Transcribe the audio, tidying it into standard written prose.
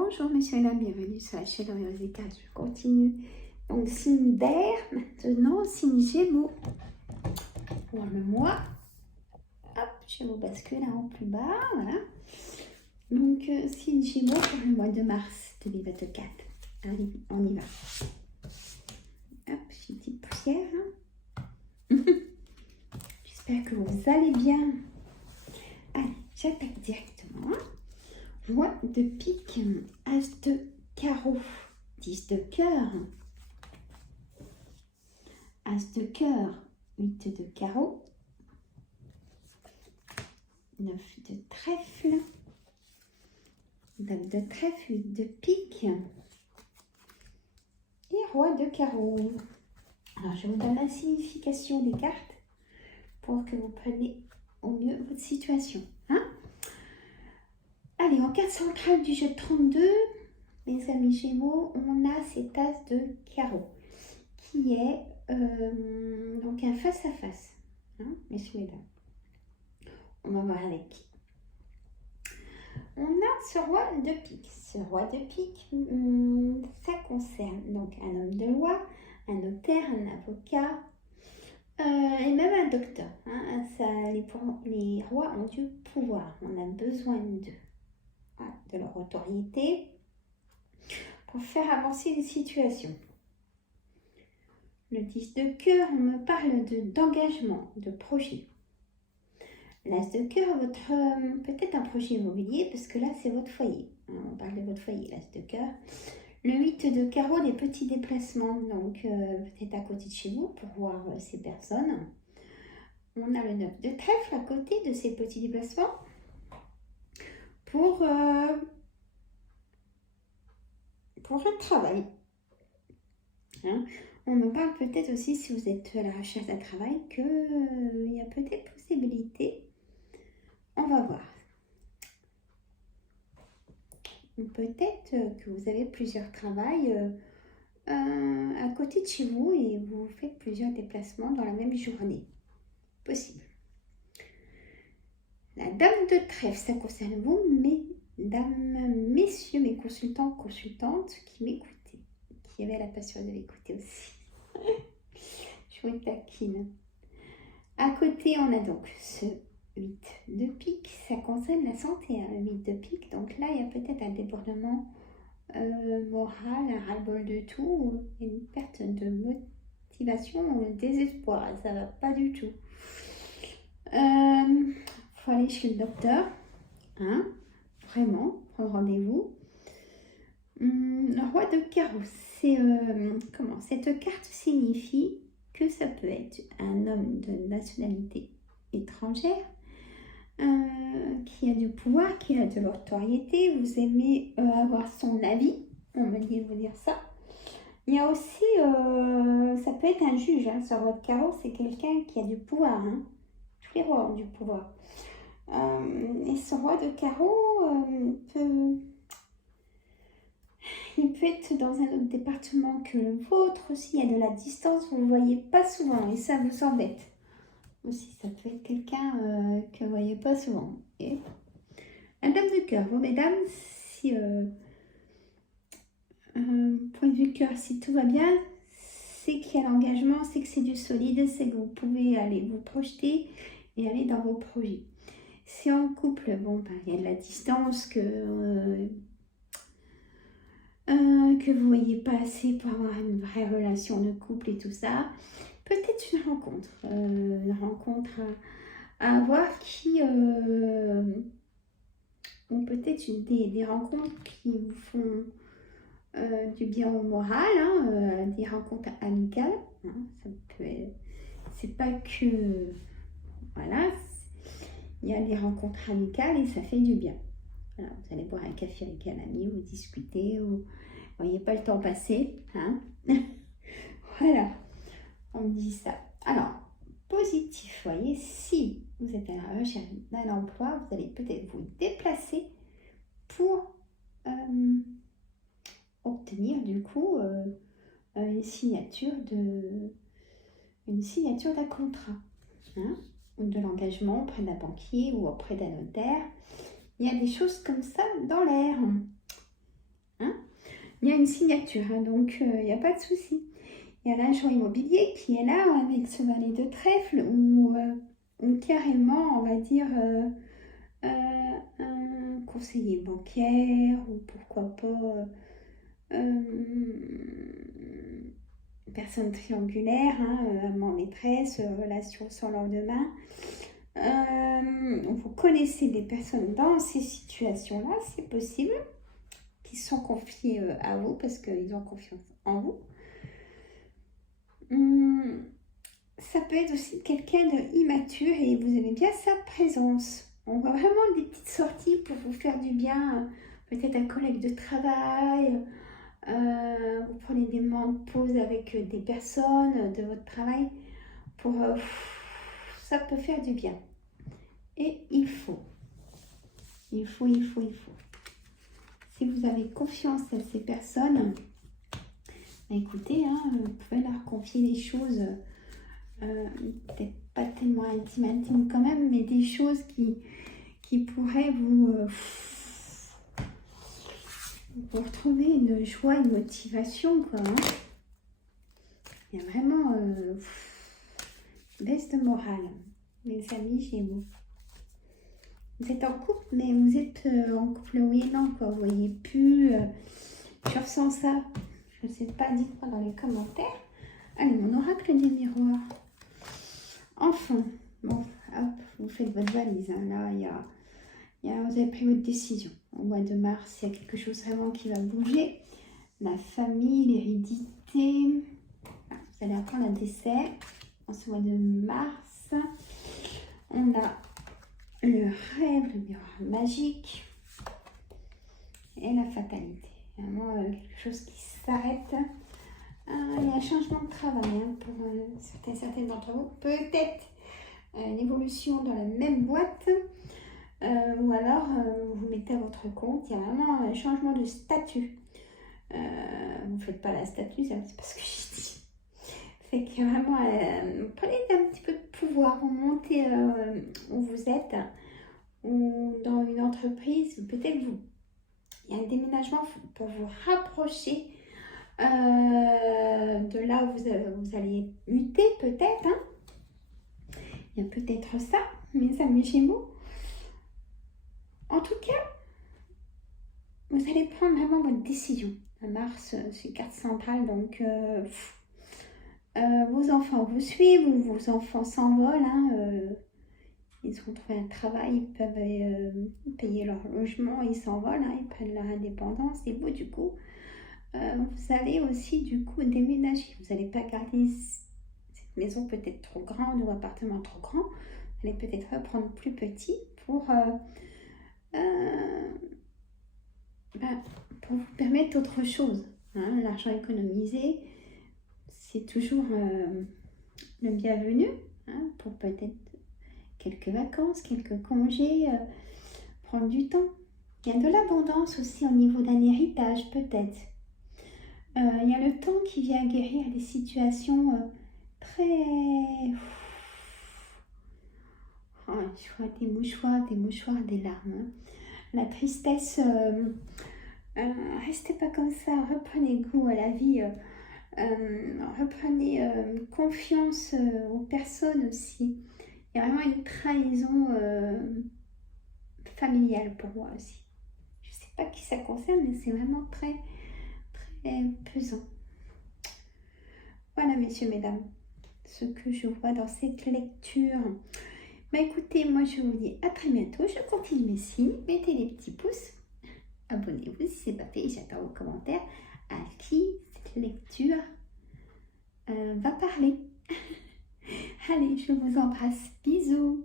Bonjour monsieur et madame, bienvenue sur la chaîne Oriose Cartes. Je continue. Donc signe d'air, maintenant signe Gémeaux. Pour le mois, hop, je vous bascule là en plus bas, voilà. Donc signe Gémeaux pour le mois de mars 2024. Allez, on y va. Hop, j'ai une petite poussière. Hein. J'espère que vous allez bien. Allez, j'attaque directement. Roi de pique, as de carreau, 10 de cœur, as de cœur, 8 de carreau, 9 de trèfle, dame de trèfle, 8 de pique et roi de carreau. Alors je vous donne la signification des cartes pour que vous preniez au mieux votre situation. Hein? Allez, en carte centrale du jeu de 32, mes amis Gémeaux, on a cet as de carreau qui est donc un face-à-face, hein, messieurs et dames. On va voir avec qui. On a ce roi de pique. Ce roi de pique, ça concerne donc un homme de loi, un notaire, un avocat et même un docteur. Hein. Les rois ont du pouvoir, on a besoin d'eux. De leur autorité pour faire avancer les situations. Le 10 de cœur, on me parle d'engagement, de projet. L'as de cœur, peut-être un projet immobilier, parce que là, c'est votre foyer. On parle de votre foyer, l'as de cœur. Le 8 de carreau, des petits déplacements, donc peut-être à côté de chez vous pour voir ces personnes. On a le 9 de trèfle à côté de ces petits déplacements. Pour un travail. Hein? On me parle peut-être aussi, si vous êtes à la recherche d'un travail, qu'il y a peut-être possibilité. On va voir. Peut-être que vous avez plusieurs travails à côté de chez vous et vous faites plusieurs déplacements dans la même journée. Possible. La dame de trèfle, ça concerne vous, mesdames, messieurs, mes consultants, consultantes qui m'écoutaient, qui avaient la passion de m'écouter aussi. Je vous taquine. À côté, on a donc ce 8 de pique, ça concerne la santé, hein, le 8 de pique. Donc là, il y a peut-être un débordement moral, un ras-le-bol de tout, une perte de motivation ou un désespoir. Ça va pas du tout. Faut aller chez le docteur, hein, vraiment, prendre rendez-vous. Le roi de carreau, c'est comment? Cette carte signifie que ça peut être un homme de nationalité étrangère qui a du pouvoir, qui a de l'autorité. Vous aimez avoir son avis, on me dit de vous dire ça. Il y a aussi, ça peut être un juge, hein, ce roi de carreau, c'est quelqu'un qui a du pouvoir, hein. Tous les rois ont du pouvoir. Et ce roi de carreau il peut être dans un autre département que le vôtre. S'il y a de la distance, vous ne le voyez pas souvent et ça vous embête. Aussi, ça peut être quelqu'un que vous ne voyez pas souvent. Et la dame de cœur, vous mesdames, si point de vue cœur, si tout va bien, c'est qu'il y a l'engagement, c'est que c'est du solide, c'est que vous pouvez aller vous projeter et aller dans vos projets. Si en couple, bon, ben, il y a de la distance que vous ne voyez pas assez pour avoir une vraie relation de couple et tout ça, peut-être une rencontre à avoir qui, ou peut-être des rencontres qui vous font du bien au moral, hein, des rencontres amicales, hein, ça peut être, c'est pas que, voilà, il y a des rencontres amicales et ça fait du bien. Voilà, vous allez boire un café avec un ami, vous discutez, vous voyez pas le temps passer, hein. Voilà, on me dit ça. Alors, positif, vous voyez, si vous êtes à la recherche d'un emploi, vous allez peut-être vous déplacer pour obtenir du coup une signature d'un contrat, hein, ou de l'engagement auprès d'un banquier ou auprès d'un notaire. Il y a des choses comme ça dans l'air. Il y a une signature, hein, donc il n'y a pas de souci. Il y a l'agent immobilier qui est là avec ce valet de trèfle ou carrément, on va dire, un conseiller bancaire ou pourquoi pas personne triangulaire, hein, amant maîtresse, relation sans lendemain. Vous connaissez des personnes dans ces situations-là, c'est possible, qui sont confiées à vous parce qu'ils ont confiance en vous. Ça peut être aussi quelqu'un d'immature et vous aimez bien sa présence. On voit vraiment des petites sorties pour vous faire du bien. Peut-être un collègue de travail. Vous prenez des moments de pause avec des personnes de votre travail. Ça peut faire du bien. Et il faut. Si vous avez confiance à ces personnes, écoutez, hein, vous pouvez leur confier des choses, peut-être pas tellement intimes quand même, mais des choses qui pourraient vous retrouver une joie, une motivation, quoi. Hein. Il y a vraiment baisse de morale, mes amis Gémeaux. Vous êtes en couple, mais vous êtes en couple oui et non, quoi. Vous voyez plus, je ressens ça. Je ne sais pas, dites-moi dans les commentaires. Allez, mon oracle des miroirs. Enfin, bon, hop, vous faites votre valise. Hein. Là, vous avez pris votre décision. Au mois de mars, il y a quelque chose vraiment qui va bouger. La famille, l'hérédité. Vous allez apprendre un décès. En ce mois de mars, on a le rêve, le miroir magique et la fatalité. Vraiment quelque chose qui s'arrête. Il y a un changement de travail hein, pour certaines d'entre vous. Peut-être une évolution dans la même boîte ou alors vous vous mettez à votre compte. Il y a vraiment un changement de statut. Vous ne faites pas la statut, c'est pas ce que j'ai dit. C'est que vraiment, prenez un petit peu de pouvoir, vous montez où vous êtes ou dans une entreprise, peut-être il y a un déménagement pour vous rapprocher de là où vous allez muter peut-être. Hein. Il y a peut-être ça, mes amis Gémeaux. En tout cas, vous allez prendre vraiment votre décision. Mars, c'est carte centrale, donc vos enfants vous suivent ou vos enfants s'envolent. Hein, ils ont trouvé un travail, ils peuvent payer leur logement, ils s'envolent, hein, ils prennent leur indépendance. Et vous, du coup, vous allez aussi, du coup, déménager. Vous n'allez pas garder cette maison peut-être trop grande ou appartement trop grand. Vous allez peut-être reprendre plus petit pour vous permettre autre chose. Hein. L'argent économisé, c'est toujours le bienvenu hein, pour peut-être quelques vacances, quelques congés, prendre du temps. Il y a de l'abondance aussi au niveau d'un héritage peut-être. Il y a le temps qui vient guérir des situations très... je vois des mouchoirs, des larmes. Hein. La tristesse, restez pas comme ça, reprenez goût à la vie, reprenez confiance aux personnes aussi. Il y a vraiment une trahison familiale pour moi aussi. Je ne sais pas qui ça concerne, mais c'est vraiment très, très pesant. Voilà, messieurs, mesdames, ce que je vois dans cette lecture. Bah écoutez, moi je vous dis à très bientôt. Je continue mes signes. Mettez les petits pouces. Abonnez-vous si ce n'est pas fait. J'attends vos commentaires. À qui cette lecture va parler. Allez, je vous embrasse. Bisous.